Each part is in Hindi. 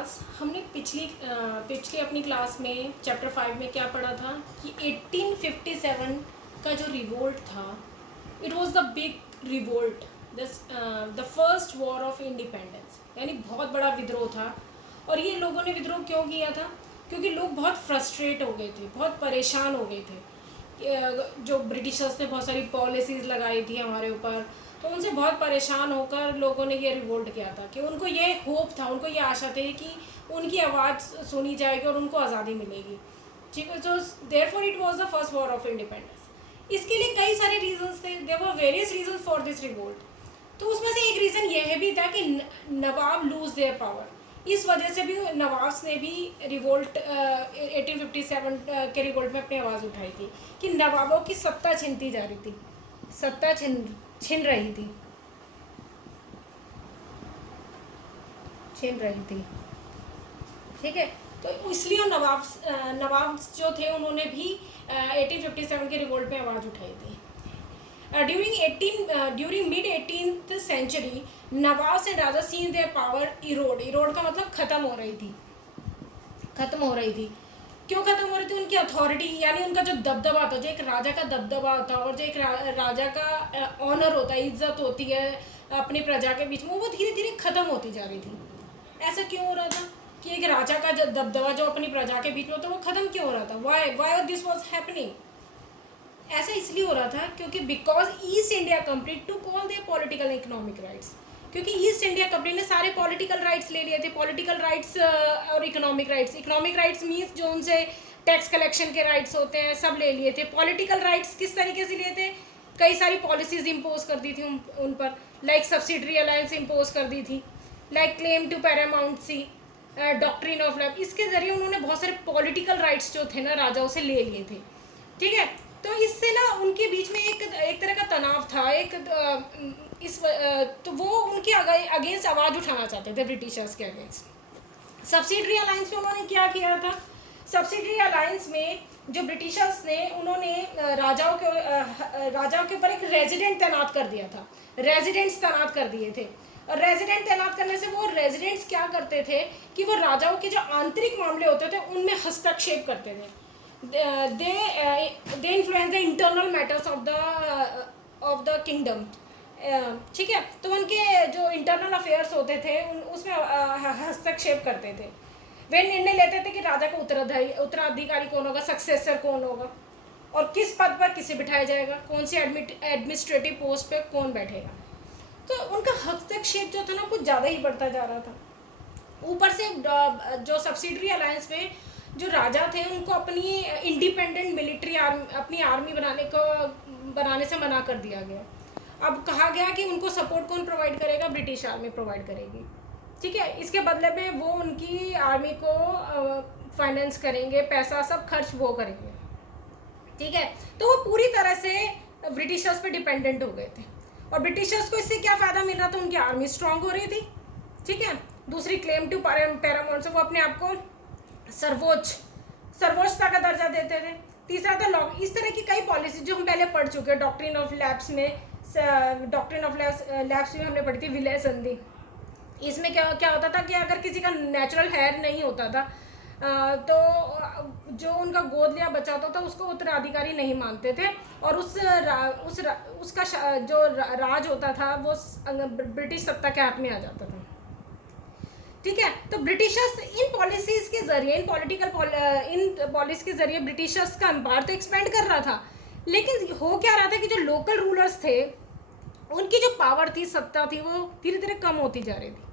क्लास हमने पिछली अपनी क्लास में चैप्टर 5 में क्या पढ़ा था कि 1857 का जो रिवोल्ट था, it was the big revolt, the first war of independence, यानी बहुत बड़ा विद्रोह था। और ये लोगों ने विद्रोह क्यों किया था? क्योंकि लोग बहुत फ्रस्ट्रेट हो गए थे, बहुत परेशान हो गए थे। जो ब्रिटिशर्स ने बहुत सारी पॉलिसीज़ लगाई थी हमारे ऊपर, तो उनसे बहुत परेशान होकर लोगों ने ये रिवोल्ट किया था कि उनको ये होप था, उनको ये आशा थी कि उनकी आवाज़ सुनी जाएगी और उनको आज़ादी मिलेगी। ठीक है, तो therefore it was the first war of independence. इसके लिए कई सारे रीजंस थे, there were various reasons for this revolt. तो उसमें से एक रीज़न यह भी था कि नवाब लूज देयर पावर। इस वजह से भी नवाब ने भी रिवोल्ट 1857 के रिवोल्ट में अपनी आवाज़ उठाई थी कि नवाबों की सत्ता छीनती जा रही थी, सत्ता छीन रही थी, ठीक है। तो इसलिए नवाब जो थे उन्होंने भी 1857 के रिवोल्ट में आवाज़ उठाई थी। During mid 18th century nawab and raja seen their power erode का मतलब खत्म हो रही थी। क्यों खत्म हो रही थी? उनकी अथॉरिटी, यानी उनका जो दबदबा था, जो एक राजा का दबदबा होता है और जो एक राजा का ऑनर होता है, इज्जत होती है अपनी प्रजा के बीच में, वो धीरे धीरे ख़त्म होती जा रही थी। ऐसा क्यों हो रहा था कि एक राजा का जो दबदबा जो अपनी प्रजा के बीच में होता है वो ख़त्म क्यों हो रहा था? Why this was happening? ऐसा इसलिए हो रहा था क्योंकि because East India Company to call their political economic rights, क्योंकि ईस्ट इंडिया कंपनी ने सारे पॉलिटिकल राइट्स ले लिए थे। पॉलिटिकल राइट्स और इकोनॉमिक राइट्स मीन्स जो उनसे टैक्स कलेक्शन के राइट्स होते हैं सब ले लिए थे। पॉलिटिकल राइट्स किस तरीके से लिए थे? कई सारी पॉलिसीज इम्पोज कर दी थी उन पर, लाइक सब्सिडरी अलायंस इम्पोज कर दी थी, like claim to paramountcy, doctrine of लैव। इसके ज़रिए उन्होंने बहुत सारे पॉलिटिकल राइट्स जो थे ना राजाओं से ले लिए थे, ठीक है। तो इससे ना उनके बीच में एक तरह का तनाव था, तो वो उनके अगेंस्ट आवाज़ उठाना चाहते थे, ब्रिटिशर्स के अगेंस्ट। सब्सिडरी अलायंस में उन्होंने क्या किया था? सब्सिडरी अलायंस में जो ब्रिटिशर्स ने उन्होंने राजाओं के ऊपर एक रेजिडेंट तैनात कर दिया था, रेजिडेंट्स तैनात कर दिए थे। और रेजिडेंट तैनात करने से वो रेजिडेंट्स क्या करते थे कि वो राजाओं के जो आंतरिक मामले होते थे उनमें हस्तक्षेप करते थे। they influence the internal matters of the kingdom, ठीक है। तो उनके जो इंटरनल अफेयर्स होते थे उसमें हस्तक्षेप करते थे। वे निर्णय लेते थे कि राजा का उत्तराधिकारी कौन होगा, सक्सेसर कौन होगा, और किस पद पर किसे बिठाया जाएगा, कौन सी एडमिनिस्ट्रेटिव पोस्ट पे कौन बैठेगा। तो उनका हस्तक्षेप जो था ना कुछ ज़्यादा ही बढ़ता जा रहा था। ऊपर से जो सब्सिडरी अलायंस में जो राजा थे उनको अपनी इंडिपेंडेंट मिलिट्री अपनी आर्मी बनाने से मना कर दिया गया। अब कहा गया कि उनको सपोर्ट कौन प्रोवाइड करेगा? ब्रिटिश आर्मी प्रोवाइड करेगी, ठीक है। इसके बदले में वो उनकी आर्मी को फाइनेंस करेंगे, पैसा सब खर्च वो करेंगे, ठीक है। तो वो पूरी तरह से ब्रिटिशर्स पे डिपेंडेंट हो गए थे। और ब्रिटिशर्स को इससे क्या फ़ायदा मिल रहा था? उनकी आर्मी स्ट्रांग हो रही थी, ठीक है। दूसरी, क्लेम टू पैरामाउंट से वो अपने आप को सर्वोच्चता का दर्जा देते थे। तीसरा था लॉ। इस तरह की कई पॉलिसी जो हम पहले पढ़ चुके हैं डॉक्ट्रिन ऑफ लैप्स में, लैप्स में हमने पढ़ी थी विलय संधि। इसमें क्या होता था कि अगर किसी का नेचुरल हेयर नहीं होता था तो जो उनका गोद लिया बच्चा होता था उसको उत्तराधिकारी नहीं मानते थे, और उसका जो राज होता था वो ब्रिटिश सत्ता के हाथ में आ जाता था, ठीक है। तो ब्रिटिशर्स इन पॉलिसीज़ के ज़रिए, इन पॉलिसी के ज़रिए ब्रिटिशर्स का एम्पायर तो एक्सपेंड कर रहा था, लेकिन हो क्या रहा था कि जो लोकल रूलर्स थे उनकी जो पावर थी, सत्ता थी, वो धीरे धीरे कम होती जा रही थी।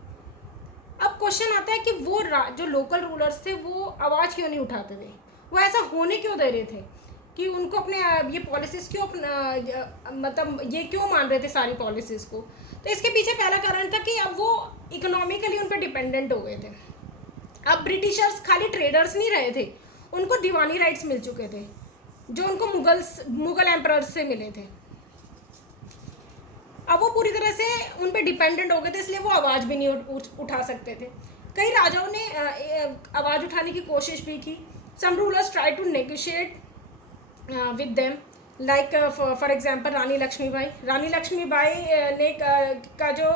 अब क्वेश्चन आता है कि वो जो लोकल रूलर्स थे वो आवाज़ क्यों नहीं उठाते थे? वो ऐसा होने क्यों दे रहे थे कि उनको अपने ये पॉलिसीज़ क्यों मतलब ये क्यों मान रहे थे सारी पॉलिसीज़ को? तो इसके पीछे पहला कारण था कि अब वो इकोनॉमिकली उन पर डिपेंडेंट हो गए थे। अब ब्रिटिशर्स खाली ट्रेडर्स नहीं रहे थे, उनको दीवानी राइट्स मिल चुके थे जो उनको मुगल एम्परर्स से मिले थे। अब वो पूरी तरह से उन पर डिपेंडेंट हो गए थे, इसलिए वो आवाज़ भी नहीं उठा सकते थे। कई राजाओं ने आवाज़ उठाने की कोशिश भी की। Some rulers try to negotiate with them, like for example Rani Lakshmibai ने का जो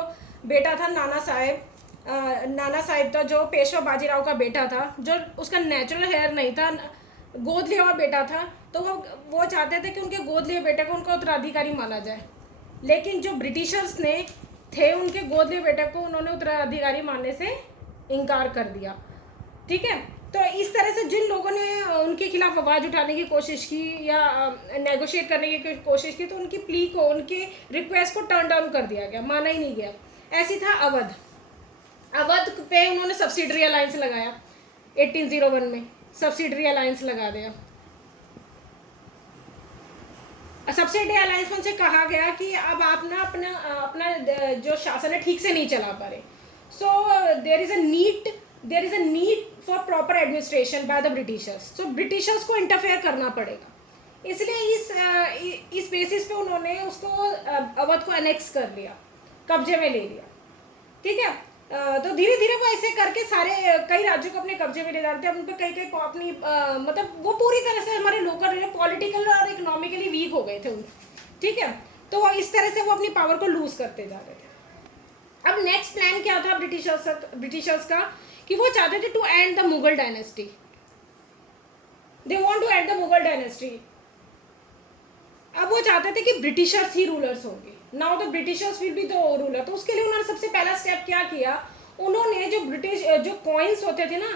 बेटा था नाना साहेब, नाना साहिब था, जो पेशवा बाजीराव का बेटा था, जो उसका नेचुरल हेयर नहीं था, गोद लिया हुआ बेटा था, तो वो चाहते थे कि उनके गोद लिए बेटे को उनका उत्तराधिकारी माना जाए। लेकिन जो ब्रिटिशर्स ने थे, उनके गोद लिए बेटे को उन्होंने उत्तराधिकारी मानने से इनकार कर दिया। ठीक है, तो इस तरह से जिन लोगों ने उनके खिलाफ आवाज़ उठाने की कोशिश की या नेगोशिएट करने की कोशिश की, तो उनकी प्ली को, उनके रिक्वेस्ट को टर्न डाउन कर दिया गया, माना ही नहीं गया। ऐसी था अवध। अवध पे उन्होंने सब्सिडरी अलायंस लगाया 1801 में, सब्सिडरी अलायंस लगा दिया। सब्सिडी अलायंस में से कहा गया कि अब आप ना अपना अपना जो शासन है ठीक से नहीं चला पा रहे, so there is a need for proper administration by the Britishers. सो ब्रिटिशर्स को इंटरफेयर करना पड़ेगा, इसलिए इस बेसिस पे उन्होंने उसको अवध को अनेक्स कर लिया, कब्जे में ले लिया। ठीक है, तो धीरे धीरे वो ऐसे करके सारे कई राज्यों को अपने कब्जे में ले डालते हैं। अब उन पर कई अपनी मतलब वो पूरी तरह से हमारे लोकल पॉलिटिकल और इकोनॉमिकली वीक हो गए थे उन। ठीक है, तो इस तरह से वो अपनी पावर को लूज करते जा रहे थे। अब नेक्स्ट प्लान क्या था ब्रिटिशर्स का, कि वो चाहते थे to end the Mughal dynasty. They want to end the Mughal dynasty. अब वो चाहते थे कि ब्रिटिशर्स ही रूलर्स होंगे, now the Britishers will be the ruler. तो उसके लिए उन्होंने सबसे पहला स्टेप क्या किया, उन्होंने जो कॉइन्स होते थे ना,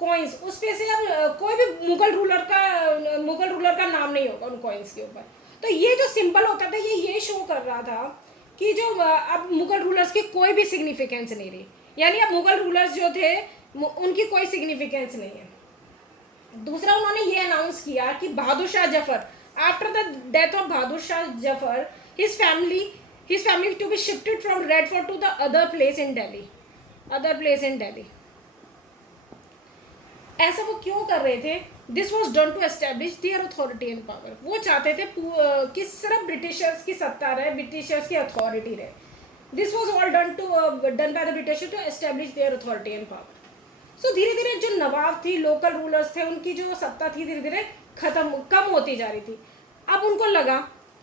कॉइन्स, उस पे से अब कोई भी मुगल रूलर का नाम नहीं होगा उन कॉइन्स के ऊपर। तो ये जो सिंबल होता था, ये शो कर रहा था कि जो अब मुगल रूलर्स की कोई भी सिग्निफिकेंस नहीं रही, यानी अब मुगल रूलर्स जो थे उनकी कोई सिग्निफिकेंस नहीं है। दूसरा, उन्होंने ये अनाउंस किया कि Bahadur Shah Zafar, after the death of Bahadur Shah Zafar, his family to be shifted from Red Fort to the other place in Delhi। ऐसा वो क्यों कर रहे थे? This was done to establish their authority and power. वो चाहते थे कि सिर्फ ब्रिटिशर्स की सत्ता रहे, ब्रिटिशर्स की अथॉरिटी रहे। This was all done by the Britishers to establish their authority and power. So धीरे धीरे जो नवाब थी, लोकल रूलर्स थे, उनकी जो सत्ता थी धीरे धीरे कम होती जा रही थी। अब उनको लगा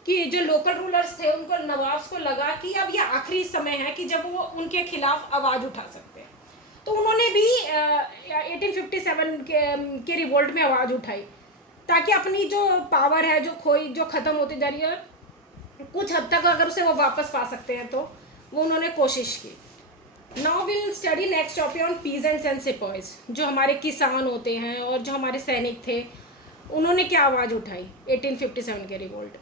कि जो लोकल रूलर्स थे, उनको नवाब्स को लगा कि अब ये आखिरी समय है कि जब वो उनके खिलाफ आवाज़ उठा सकते हैं। तो उन्होंने भी 1857 के रिवोल्ट में आवाज़ उठाई, ताकि अपनी जो पावर है जो ख़त्म होती जा रही है, कुछ हद तक अगर उसे वो वापस पा सकते हैं, तो वो उन्होंने कोशिश की। Now will study next topic on peasants and sepoys. जो हमारे किसान होते हैं और जो हमारे सैनिक थे, उन्होंने क्या आवाज़ उठाई 1857 के रिवोल्ट।